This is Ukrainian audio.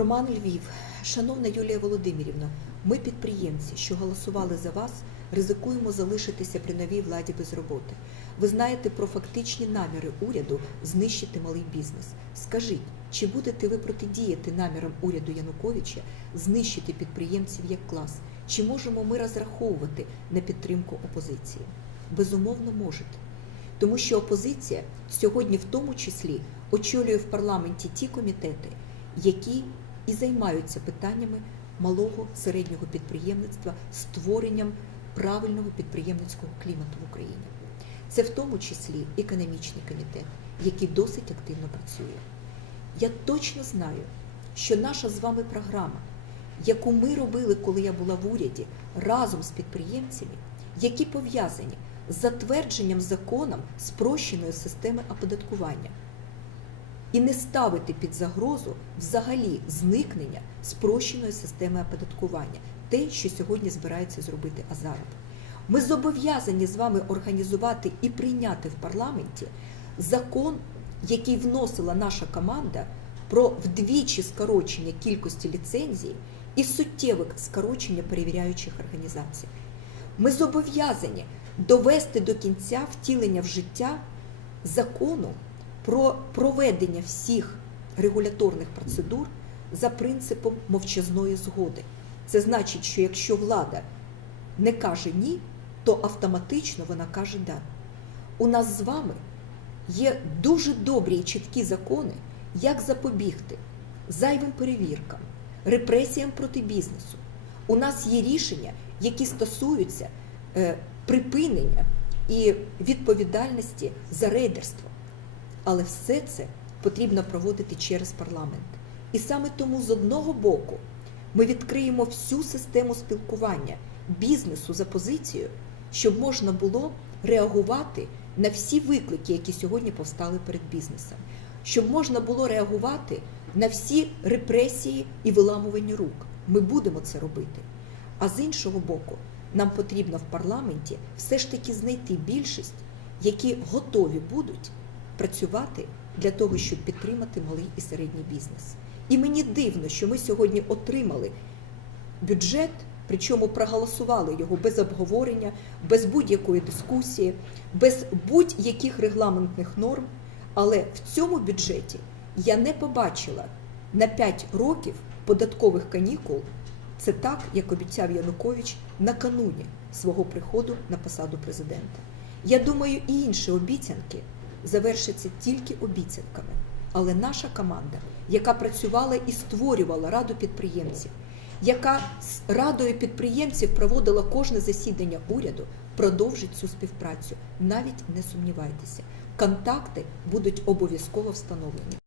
Роман Львів, шановна Юлія Володимирівна, ми підприємці, що голосували за вас, ризикуємо залишитися при новій владі без роботи. Ви знаєте про фактичні наміри уряду знищити малий бізнес. Скажіть, чи будете ви протидіяти намірам уряду Януковича знищити підприємців як клас? Чи можемо ми розраховувати на підтримку опозиції? Безумовно, можете. Тому що опозиція сьогодні, в тому числі, очолює в парламенті ті комітети, які і займаються питаннями малого середнього підприємництва, створенням правильного підприємницького клімату в Україні. Це в тому числі економічний комітет, який досить активно працює. Я точно знаю, що наша з вами програма, яку ми робили, коли я була в уряді, разом з підприємцями, які пов'язані з затвердженням законом спрощеної системи оподаткування і не ставити під загрозу взагалі зникнення спрощеної системи оподаткування, те, що сьогодні збирається зробити Азаров. Ми зобов'язані з вами організувати і прийняти в парламенті закон, який вносила наша команда про вдвічі скорочення кількості ліцензій і суттєве скорочення перевіряючих організацій. Ми зобов'язані довести до кінця втілення в життя закону про проведення всіх регуляторних процедур за принципом мовчазної згоди. Це значить, що якщо влада не каже ні, то автоматично вона каже да. У нас з вами є дуже добрі і чіткі закони, як запобігти зайвим перевіркам, репресіям проти бізнесу. У нас є рішення, які стосуються е, припинення і відповідальності за рейдерство. Але все це потрібно проводити через парламент. І саме тому з одного боку ми відкриємо всю систему спілкування бізнесу за позицією, щоб можна було реагувати на всі виклики, які сьогодні повстали перед бізнесом, щоб можна було реагувати на всі репресії і виламування рук. Ми будемо це робити. А з іншого боку, нам потрібно в парламенті все ж таки знайти більшість, які готові будуть працювати для того, щоб підтримати малий і середній бізнес. І мені дивно, що ми сьогодні отримали бюджет, причому проголосували його без обговорення, без будь-якої дискусії, без будь-яких регламентних норм. Але в цьому бюджеті я не побачила на 5 років податкових канікул. Це так, як обіцяв Янукович накануні свого приходу на посаду президента. Я думаю, і інші обіцянки завершаться тільки обіцянками. Але наша команда, яка працювала і створювала раду підприємців, яка з радою підприємців проводила кожне засідання уряду, продовжить цю співпрацю. Навіть не сумнівайтеся, контакти будуть обов'язково встановлені.